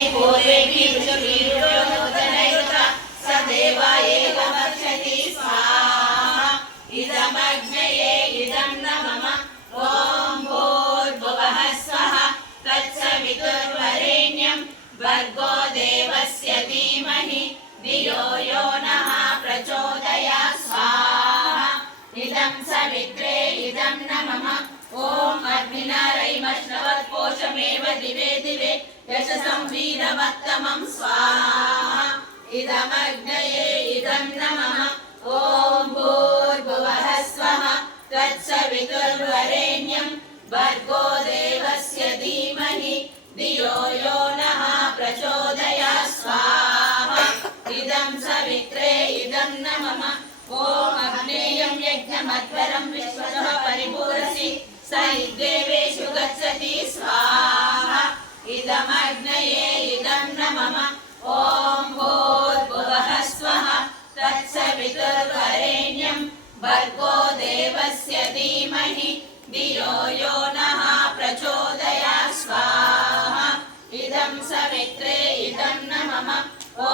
पूर्वेभिर्षुभिर्योधनैरुत स देवायेकमक्षति स्वाहा इदमग्नये इदं न मम ॐ भूर्भुवः स्वः तत्सवितुर्वरेण्यं भर्गो देवस्य धीमहि धियो यो नः प्रचोदयात् स्वाहा इदं सवित्रे इदं न मम ॐ अग्निनारैमश्नवत्पोषमेव दिवे दिवे यशसं वीरवत्तमं स्वाहा इदमग्नये इदं न मम ॐ भूर्भुवः स्वः तत्सवितुर्वरेण्यं भर्गो देवस्य धीमहि धियो यो नः प्रचोदयात् स्वाहा इदं सवित्रे इदं न मम ॐ अग्नेयं यज्ञमध्वरं विश्वतः परिपूरसि स देवेषु गच्छति स्वाहा इदमग्नये इदं न मम ॐ भूर्भुवः स्वः तत्सवितुर्वरेण्यं भर्गो देवस्य धीमहि धियो यो नः प्रचोदयात् स्वाहा इदं सवित्रे इदं न मम ॐ